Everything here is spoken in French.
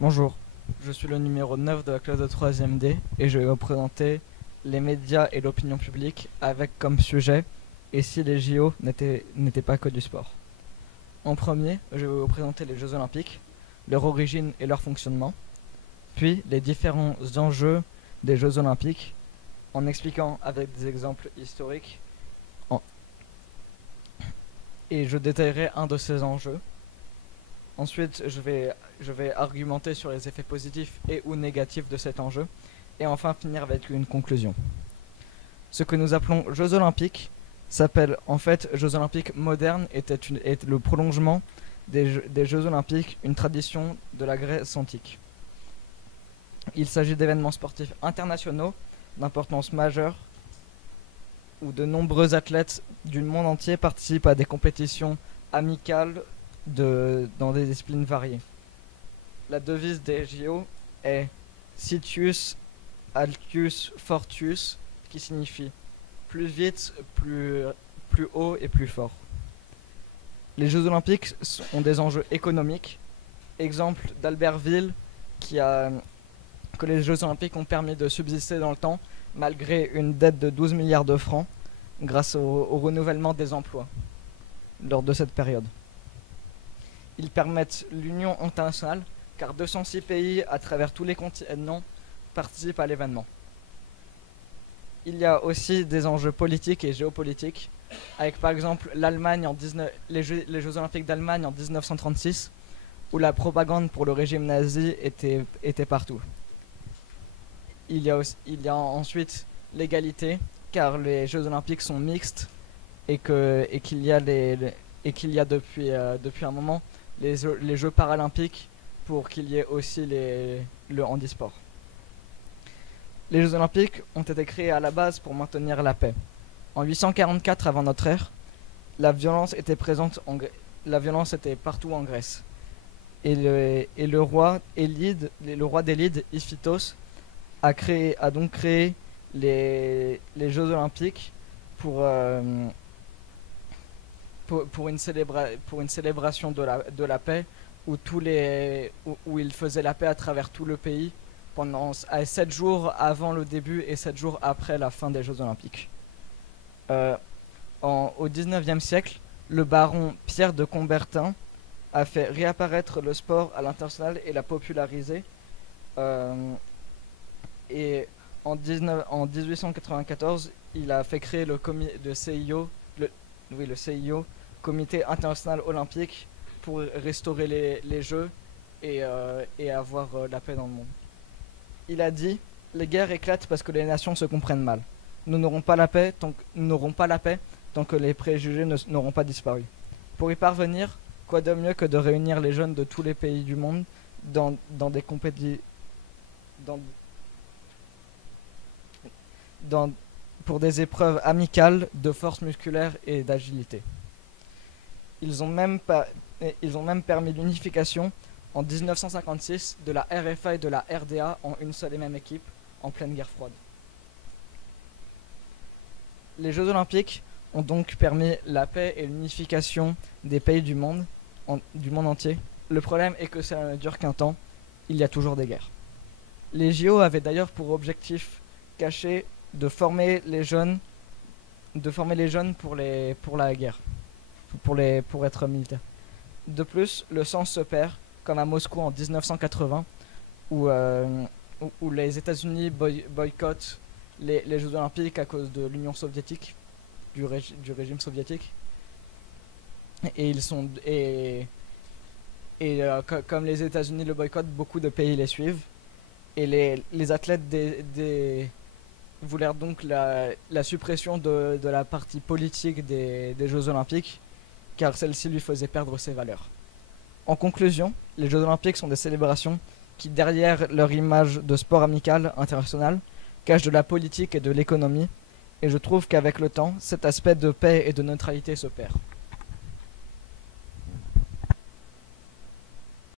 Bonjour, je suis le numéro 9 de la classe de 3ème D et je vais vous présenter les médias et l'opinion publique avec comme sujet et si les JO n'étaient pas que du sport. En premier, je vais vous présenter les Jeux Olympiques, leur origine et leur fonctionnement, puis les différents enjeux des Jeux Olympiques en expliquant avec des exemples historiques et je détaillerai un de ces enjeux. Ensuite, je vais argumenter sur les effets positifs et ou négatifs de cet enjeu. Et enfin finir avec une conclusion. Ce que nous appelons Jeux Olympiques s'appelle en fait Jeux Olympiques modernes est le prolongement des Jeux Olympiques, une tradition de la Grèce antique. Il s'agit d'événements sportifs internationaux d'importance majeure où de nombreux athlètes du monde entier participent à des compétitions amicales dans des disciplines variées. La devise des JO est Citius Altius Fortius, qui signifie plus vite, plus haut et plus fort. Les Jeux Olympiques ont des enjeux économiques. Exemple d'Albertville, que les Jeux Olympiques ont permis de subsister dans le temps malgré une dette de 12 milliards de francs grâce au renouvellement des emplois lors de cette période. Ils permettent l'union internationale car 206 pays à travers tous les continents participent à l'événement. Il y a aussi des enjeux politiques et géopolitiques, avec par exemple l'Allemagne les Jeux Olympiques d'Allemagne en 1936, où la propagande pour le régime nazi était partout. Il y a ensuite l'égalité, car les Jeux Olympiques sont mixtes et qu'il y a depuis un moment les Jeux paralympiques pour qu'il y ait aussi le handisport. Les Jeux Olympiques ont été créés à la base pour maintenir la paix. En 844 avant notre ère, la violence était partout en Grèce. Et le roi d'Élide, Iphitos, a donc créé les Jeux Olympiques pour une célébration de la paix où il faisait la paix à travers tout le pays pendant 7 jours avant le début et 7 jours après la fin des Jeux Olympiques. Au 19e siècle, le baron Pierre de Coubertin a fait réapparaître le sport à l'international et l'a popularisé. Et en 1894, il a fait créer le CIO, le CIO, Comité international olympique, pour restaurer les Jeux et avoir la paix dans le monde. Il a dit « Les guerres éclatent parce que les nations se comprennent mal. Nous n'aurons pas la paix tant que les préjugés n'auront pas disparu. Pour y parvenir, quoi de mieux que de réunir les jeunes de tous les pays du monde dans des compétitions pour des épreuves amicales de force musculaire et d'agilité. Ils ont même permis l'unification en 1956 de la RFA et de la RDA en une seule et même équipe en pleine guerre froide. Les Jeux Olympiques ont donc permis la paix et l'unification des pays du monde entier. Le problème est que ça ne dure qu'un temps, il y a toujours des guerres. Les JO avaient d'ailleurs pour objectif caché de former les jeunes pour la guerre, pour être militaire. De plus, le sens se perd, comme à Moscou en 1980, où les États-Unis boycottent les Jeux Olympiques à cause de l'Union soviétique, du régime soviétique. Comme les États-Unis le boycottent, beaucoup de pays les suivent. Et les athlètes voulèrent donc la suppression de la partie politique des Jeux Olympiques, car celle-ci lui faisait perdre ses valeurs. En conclusion, les Jeux Olympiques sont des célébrations qui, derrière leur image de sport amical international, cachent de la politique et de l'économie, et je trouve qu'avec le temps, cet aspect de paix et de neutralité se perd.